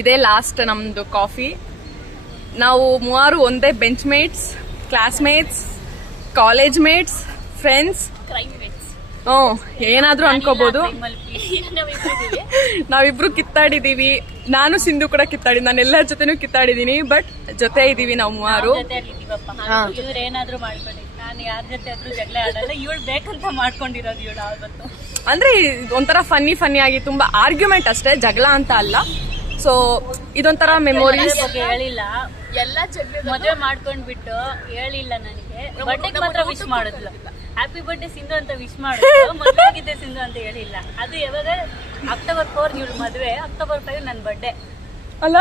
ಇದೇ ಲಾಸ್ಟ್ ನಮ್ದು ಕಾಫಿ. ನಾವು ಮೂವರು ಒಂದೇ bench mates, classmates, college mates, friends, ಏನಾದ್ರೂ ಅನ್ಕೋಬಹುದು. ನಾವಿಬ್ರು ಕಿತ್ತಾಡಿದೀವಿ. ನಾನು ಸಿಂಧು ಕೂಡ ಕಿತ್ತಾಡಿ, ನಾನು ಎಲ್ಲರ ಜೊತೆನೂ ಕಿತ್ತಾಡಿದೀನಿ. ಬಟ್ ಜೊತೆ ಇದೀವಿ ನಾವು ಮೂವರು. ಏನಾದ್ರೂ ಮಾಡ್ಕೊಳ್ಳಿ, ನಾನು ಯಾರ ಜೊತೆ ಆದ್ರೂ ಜಗಳ ಆಡಲ್ಲ. ಇವಳು ಬೇಕಂತ ಮಾಡ್ಕೊಂಡಿರೋದು ಇವಳು ಆವತ್ತು. ಅಂದ್ರೆ ಒಂಥರ ಫನ್ನಿ ಆಗಿ ತುಂಬಾ ಆರ್ಗ್ಯುಮೆಂಟ್ ಅಷ್ಟೇ, ಜಗಳ ಅಂತ ಅಲ್ಲ. ಸೊ ಇದೊಂಥರ ಮೆಮೊರೀಸ್. ಹೇಳಿಲ್ಲ, ಎಲ್ಲ ಮದುವೆ ಮಾಡ್ಕೊಂಡ್ಬಿಟ್ಟು ಹೇಳಿಲ್ಲ ನನಗೆ. ಬರ್ಡೇಗೆ ಮಾತ್ರ ವಿಶ್ ಮಾಡಿದ್ಲು, ಹ್ಯಾಪಿ ಬರ್ಡೇ ಸಿಂಧು ಅಂತ ವಿಶ್ ಮಾಡಿದ್ಲು. ಮದುವೆ ಆಗಿದೆ ಸಿಂಧು ಅಂತ ಹೇಳಿಲ್ಲ. ಅದು ಯಾವಾಗ ಅಕ್ಟೋಬರ್ 4 ಇವಳು ಮದುವೆ, ಅಕ್ಟೋಬರ್ 5 ನನ್ನ ಬರ್ಡೇ ಅಲ್ಲ.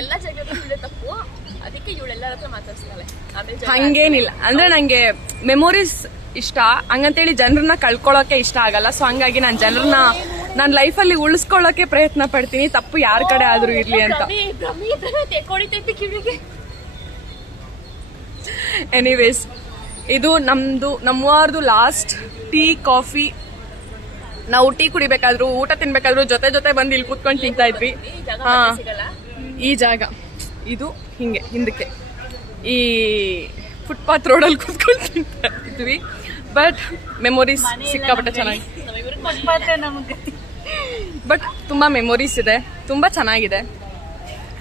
ಎಲ್ಲ ಜಗಳ ತಪ್ಪು, ಅದಕ್ಕೆ ಇವಳೆಲ್ಲರ ಹತ್ರ ಮಾತಾಡ್ಸ್ತಾಳೆ. ಹಂಗೇನಿಲ್ಲ, ಅಂದ್ರೆ ನಂಗೆ ಮೆಮೊರೀಸ್ ಇಷ್ಟ, ಹಂಗಂತೇಳಿ ಜನರನ್ನ ಕಳ್ಕೊಳ್ಳೋಕೆ ಇಷ್ಟ ಆಗಲ್ಲ. ಸೊ ಹಂಗಾಗಿ ನಾನು ಜನರನ್ನ ನನ್ನ ಲೈಫಲ್ಲಿ ಉಳಿಸ್ಕೊಳ್ಳೋಕೆ ಪ್ರಯತ್ನ ಪಡ್ತೀನಿ, ತಪ್ಪು ಯಾರ ಕಡೆ ಆದ್ರೂ ಇರ್ಲಿ ಅಂತ. ಎನಿವೇಸ್, ಇದು ನಮ್ಮವಾರ್ದು ಲಾಸ್ಟ್ ಟೀ ಕಾಫಿ. ನಾವು ಟೀ ಕುಡಿಬೇಕಾದ್ರು, ಊಟ ತಿನ್ಬೇಕಾದ್ರು ಜೊತೆ ಬಂದು ಇಲ್ಲಿ ಕೂತ್ಕೊಂಡು ತಿಂತಾ ಇದ್ವಿ. ಹಾ, ಈ ಜಾಗ ಇದು ಹಿಂಗೆ ಹಿಂದಕ್ಕೆ ಈ ಫುಟ್ಪಾತ್ ರೋಡಲ್ಲಿ ಕೂತ್ಕೊಂಡು ತಿಂತಾ ಇದ್ವಿ. ಬಟ್ ಮೆಮೊರೀಸ್ ಸಿಕ್ಕಾಪಟ್ಟೆ ಚೆನ್ನಾಗಿ. ಬಟ್ ತುಂಬಾ ಮೆಮೊರೀಸ್ ಇದೆ, ತುಂಬಾ ಚೆನ್ನಾಗಿದೆ.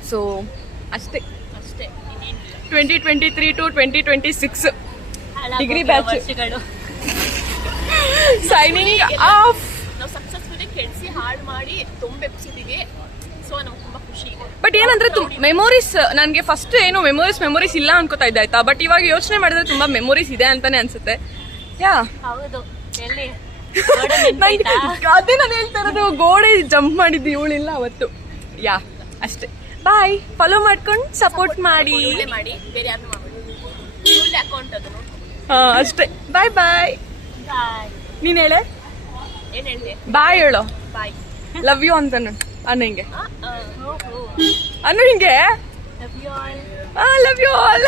ಸೊ ಅಷ್ಟೇ 2023 to 2026 degree batch signing off. ನಾವು ಸಕ್ಸಸ್ಫುಲಿ ಕೆಡಿಸಿ ಹಾಳು ಮಾಡಿ ತುಂಬೆಪ್ಸಿದೀವಿ. ಸೊ ನಮ್ಗೆ ತುಂಬಾ ಖುಷಿ ಇದೆ. ಬಟ್ ಏನಂದ್ರೆ ಮೆಮೊರೀಸ್, ನನ್ಗೆ ಫಸ್ಟ್ ಏನು ಮೆಮೊರೀಸ್ ಇಲ್ಲ ಅನ್ಕೋತಾ ಇದ್ದೆ ಆಯ್ತಾ. ಬಟ್ ಇವಾಗ ಯೋಚನೆ ಮಾಡಿದ್ರೆ ತುಂಬಾ ಮೆಮೊರೀಸ್ ಇದೆ ಅಂತಾನೆ ಅನ್ಸುತ್ತೆ. ಯಾ, ಹೌದು. ಎಲ್ಲಿ ಅದೇ ನಾನು ಹೇಳ್ತಾ ಇರೋದು, ಗೋಡೆ ಜಂಪ್ ಮಾಡಿದ್ದು ಇವಳಿಲ್ಲ ಅವತ್ತು. ಯಾ, ಅಷ್ಟೇ. ಬಾಯ್. ಫಾಲೋ ಮಾಡ್ಕೊಂಡು ಸಪೋರ್ಟ್ ಮಾಡಿ. ಬೇರೆ ಯಾರು ಅಕೌಂಟ್ ಅದು. ಹಾ, ಅಷ್ಟೇ. ಬಾಯ್ ಬಾಯ್. ನೀನ್ ಹೇಳೆ, ಏನ್ ಹೇಳ್ದೆ? ಬಾಯ್ ಹೇಳೋ. ಬಾಯ್. ಲವ್ ಯು ಅಂತ ಅನ್ನು ಹಿಂಗೆ ಅನ್ನು ಹಿಂಗೆ. Love you all.